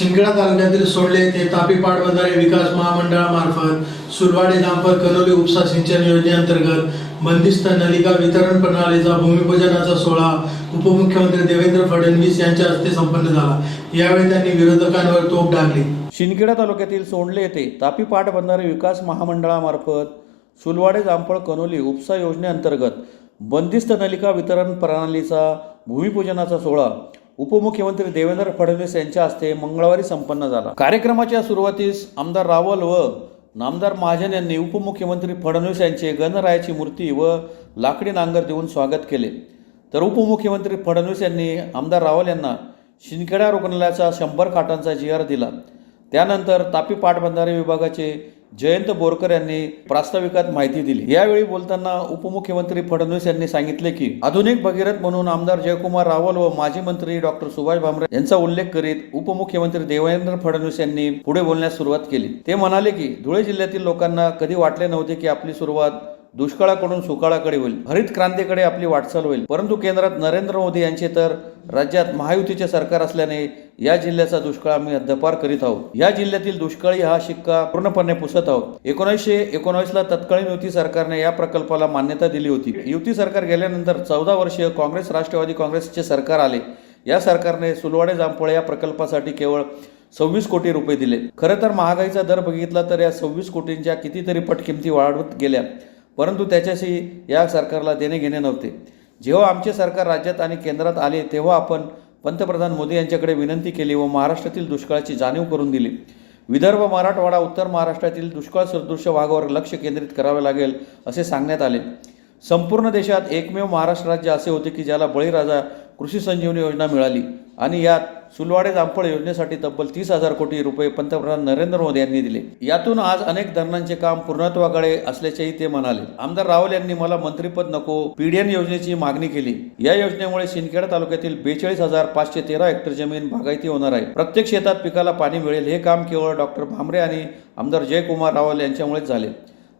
शिंदखेडा तालुक्यातील सोडले ते तापीपाड बंधारे विकास महामंडळामार्फत सुलवाडे दांपर कनोली उपसा सिंचन योजनेअंतर्गत बंदिस्त नलिका वितरण प्रणालीचा भूमिपूजनाचा सोहळा उपमुख्यमंत्री देवेंद्र फडणवीस यांच्या हस्ते संपन्न झाला. यावेळी त्यांनी विरोधकांवर तोफ डागली. शिंदखेडा तालुक्यातील सोंडले येथे तापी पाटबंधारे विकास महामंडळामार्फत सुलवाडे जामफळ कनोली उपसा योजनेअंतर्गत बंदिस्त नलिका वितरण प्रणालीचा भूमिपूजनाचा सोहळा उपमुख्यमंत्री देवेंद्र फडणवीस यांच्या हस्ते मंगळवारी संपन्न झाला. कार्यक्रमाच्या सुरुवातीस आमदार रावल व नामदार महाजन यांनी उपमुख्यमंत्री फडणवीस यांचे गणरायाची मूर्ती व लाकडी नांगर देऊन स्वागत केले. तर उपमुख्यमंत्री फडणवीस यांनी आमदार रावल यांना शिंदखेडा रुग्णालयाचा शंभर खाटांचा जी दिला. त्यानंतर तापी पाटबंधारे विभागाचे जयंत बोरकर यांनी प्रास्ताविकात माहिती दिली. यावेळी बोलताना उपमुख्यमंत्री फडणवीस यांनी सांगितले की आधुनिक भगीरथ म्हणून आमदार जयकुमार रावल व माजी मंत्री डॉक्टर सुभाष भामरे यांचा उल्लेख करीत उपमुख्यमंत्री देवेंद्र फडणवीस यांनी पुढे बोलण्यास सुरुवात केली. ते म्हणाले की धुळे जिल्ह्यातील लोकांना कधी वाटले नव्हते की आपली सुरुवात दुष्काळाकडून सुकाळाकडे होईल. हरित क्रांतीकडे आपली वाटचाल होईल. परंतु केंद्रात नरेंद्र मोदी यांचे तर राज्यात महायुतीचे सरकार असल्याने या जिल्ह्याचा दुष्काळ आम्ही हद्दपार करीत आहोत. या जिल्ह्यातील दुष्काळी हा शिक्का पूर्णपणे पुसत आहोत. एकोणीसशे एकोणीसला तत्कालीन युती सरकारने या प्रकल्पाला मान्यता दिली होती. युती सरकार गेल्यानंतर चौदा वर्षीय काँग्रेस राष्ट्रवादी काँग्रेसचे सरकार आले. या सरकारने सुलवाडे जांभळे या प्रकल्पासाठी केवळ सव्वीस कोटी रुपये दिले. खरं तर महागाईचा दर बघितला तर या सव्वीस कोटींच्या कितीतरी पट किमती वाढवत गेल्या. परंतु त्याच्याशी या सरकारला देणे घेणे नव्हते. जेव्हा आमचे सरकार राज्यात आणि केंद्रात आले तेव्हा आपण पंतप्रधान मोदी यांच्याकडे विनंती केली व महाराष्ट्रातील दुष्काळाची जाणीव करून दिली. विदर्भ मराठवाडा उत्तर महाराष्ट्रातील दुष्काळ सदृश भागावर लक्ष केंद्रित करावे लागेल असे सांगण्यात आले. संपूर्ण देशात एकमेव महाराष्ट्र राज्य असे होते की ज्याला बळीराजा कृषी संजीवनी योजना मिळाली आणि यात सुलवाडे जामफळ योजनेसाठी तब्बल तीस हजार कोटी रुपये पंतप्रधान नरेंद्र मोदी यांनी दिले. यातून आज अनेक धरणांचे काम पूर्णत्वाकडे असल्याचेही ते म्हणाले. आमदार रावल यांनी मला मंत्रिपद नको पीडीएन योजनेची मागणी केली. या योजनेमुळे शिंदखेडा तालुक्यातील बेचाळीस हजार पाचशे तेरा हेक्टर जमीन बागायती होणार आहे. प्रत्येक शेतात पिकाला पाणी मिळेल हे काम केवळ डॉक्टर भामरे आणि आमदार जयकुमार रावल यांच्यामुळेच झाले.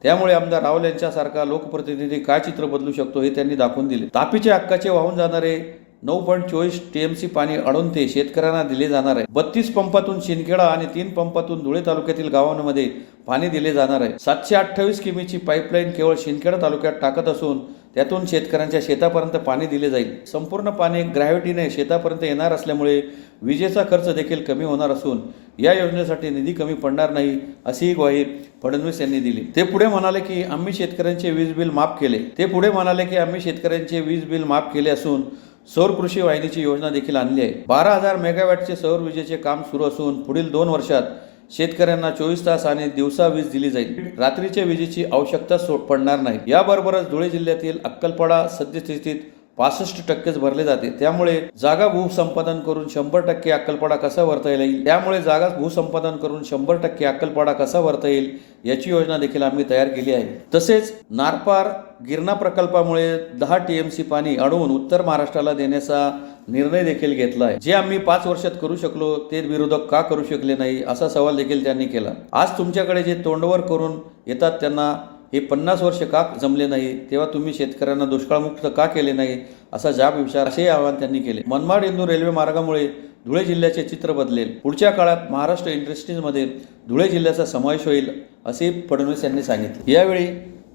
त्यामुळे आमदार रावल यांच्यासारखा लोकप्रतिनिधी काय चित्र बदलू शकतो हे त्यांनी दाखवून दिले. तापीचे हक्काचे वाहून जाणारे नऊ पॉईंट चोवीस टीएमसी पाणी अडून ते शेतकऱ्यांना दिले जाणार आहे. बत्तीस पंपातून शिंदखेडा आणि तीन पंपातून धुळे तालुक्यातील गावांमध्ये पाणी दिले जाणार आहे. सातशे अठ्ठावीस किमीची पाईपलाईन केवळ शिंदखेडा तालुक्यात टाकत असून त्यातून शेतकऱ्यांच्या शेतापर्यंत पाणी दिले जाईल. संपूर्ण पाणी ग्रॅव्हिटीने शेतापर्यंत येणार असल्यामुळे विजेचा खर्च देखील कमी होणार असून या योजनेसाठी निधी कमी पडणार नाही अशी ग्वाही फडणवीस यांनी दिली. ते पुढे म्हणाले की आम्ही शेतकऱ्यांचे वीज बिल माफ केले. ते पुढे म्हणाले की आम्ही शेतकऱ्यांचे वीज बिल माफ केले असून सौर कृषी वाहिनीची योजना देखील आणली आहे. बारा हजार मेगावॅटचे सौर विजेचे काम सुरू असून पुढील दोन वर्षात शेतकऱ्यांना चोवीस तास आणि दिवसा वीज दिली जाईल. रात्रीच्या विजेची आवश्यकता पडणार नाही. याबरोबरच धुळे जिल्ह्यातील अक्कलपाडा सद्यस्थितीत पासष्ट टक्केच भरले जाते. त्यामुळे जागा भूसंपादन करून शंभर टक्के अक्कलपाडा कसा भरता येईल? त्यामुळे जागा भूसंपादन करून शंभर टक्के अक्कलपाडा कसा भरता येईल याची योजना देखील आम्ही तयार केली आहे. तसेच नारपार गिरणा प्रकल्पामुळे दहा टीएमसी पाणी अडवून उत्तर महाराष्ट्राला देण्याचा निर्णय देखील घेतला आहे. जे आम्ही पाच वर्षात करू शकलो ते विरोधक का करू शकले नाही असा सवाल देखील त्यांनी केला. आज तुमच्याकडे जे तोंडवर करून येतात त्यांना हे पन्नास वर्ष का जमले नाही? तेव्हा तुम्ही शेतकऱ्यांना दुष्काळमुक्त का केले नाही? असा जाब विचार असेही आवाहन त्यांनी केले. मनमाड इंदूर रेल्वे मार्गामुळे धुळे जिल्ह्याचे चित्र बदलेल. पुढच्या काळात महाराष्ट्र इंडस्ट्रीजमध्ये धुळे जिल्ह्याचा समावेश होईल असे फडणवीस यांनी सांगितले. यावेळी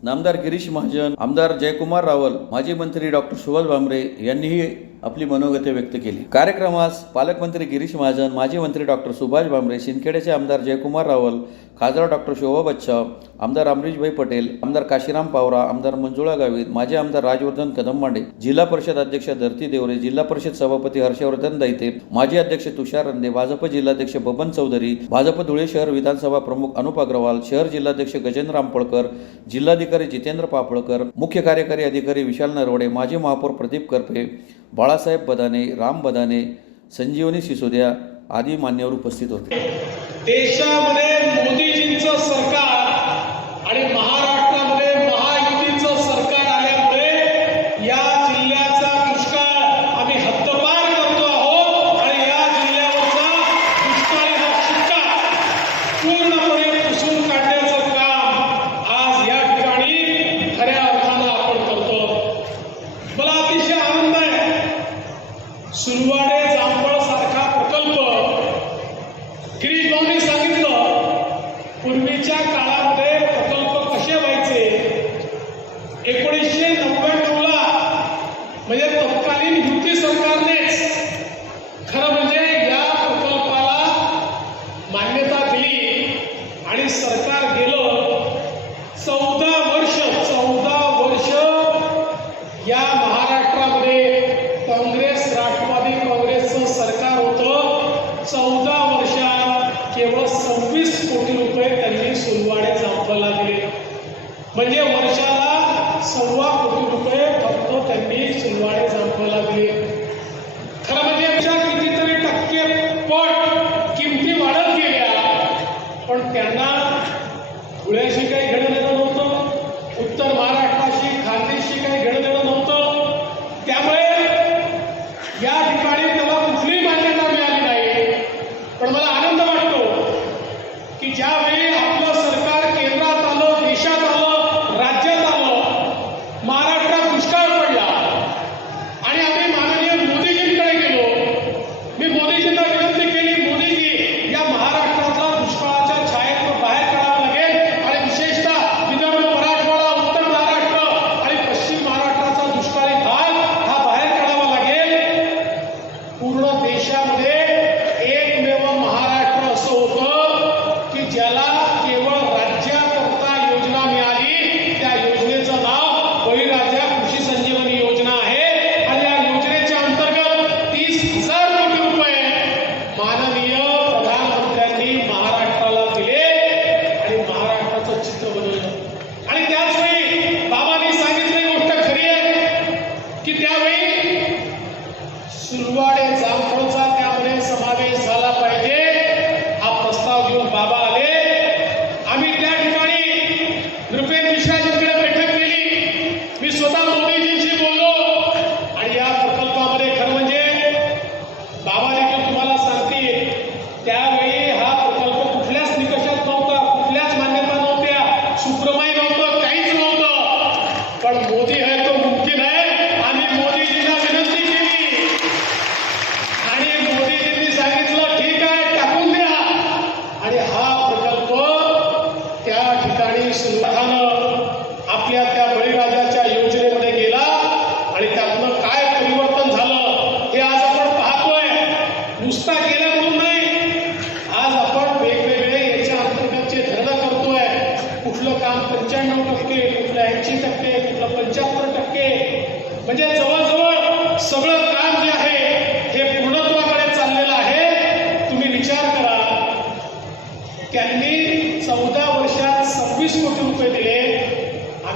नामदार गिरीश महाजन आमदार जयकुमार रावल माजी मंत्री डॉक्टर सुभाष भामरे यांनीही आपली मनोगते व्यक्त केली. कार्यक्रमास पालकमंत्री गिरीश महाजन माजी मंत्री डॉक्टर सुभाष भामरे शिंदखेड्याचे आमदार जयकुमार रावल खासदार डॉक्टर शोभा बच्छा आमदार अमरीशभाई पटेल आमदार काशीराम पावरा आमदार मंजुळा गावित माजी आमदार राजवर्धन कदमबांडे जिल्हा परिषद अध्यक्ष धरती देवरे जिल्हा परिषद सभापती हर्षवर्धन दैते माजी अध्यक्ष तुषार रंदे भाजप जिल्हाध्यक्ष बबन चौधरी भाजप धुळे शहर विधानसभा प्रमुख अनुप अग्रवाल शहर जिल्हाध्यक्ष गजेंद्र आंपळकर जिल्हाधिकारी जितेंद्र पापळकर मुख्य कार्यकारी अधिकारी विशाल नरवडे माजी महापौर प्रदीप करपे बाळासाहेब बदाने राम बदाने संजीवनी सिसोदिया आदी मान्यवर उपस्थित होते. देशामध्ये Escutado o de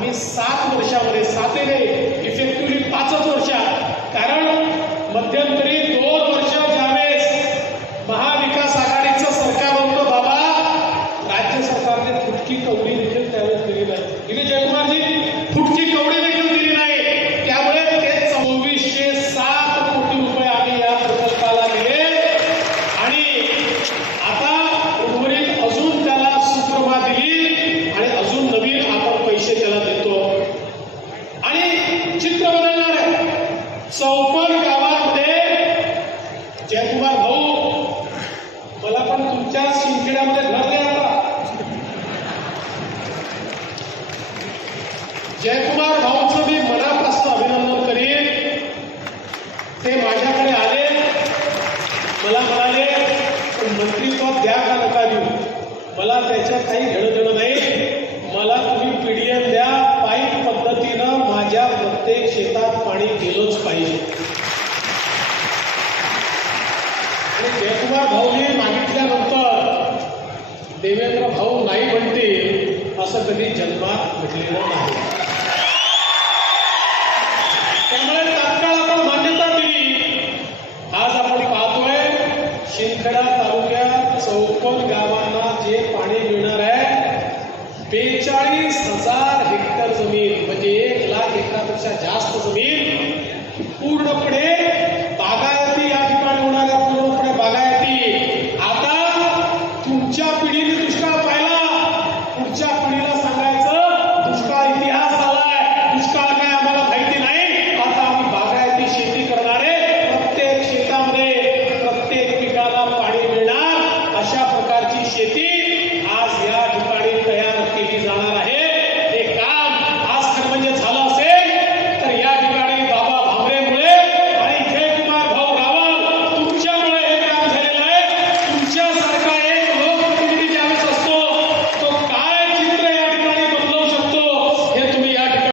pensar, vou deixar मला पण तुमच्या शिंकण्यामध्ये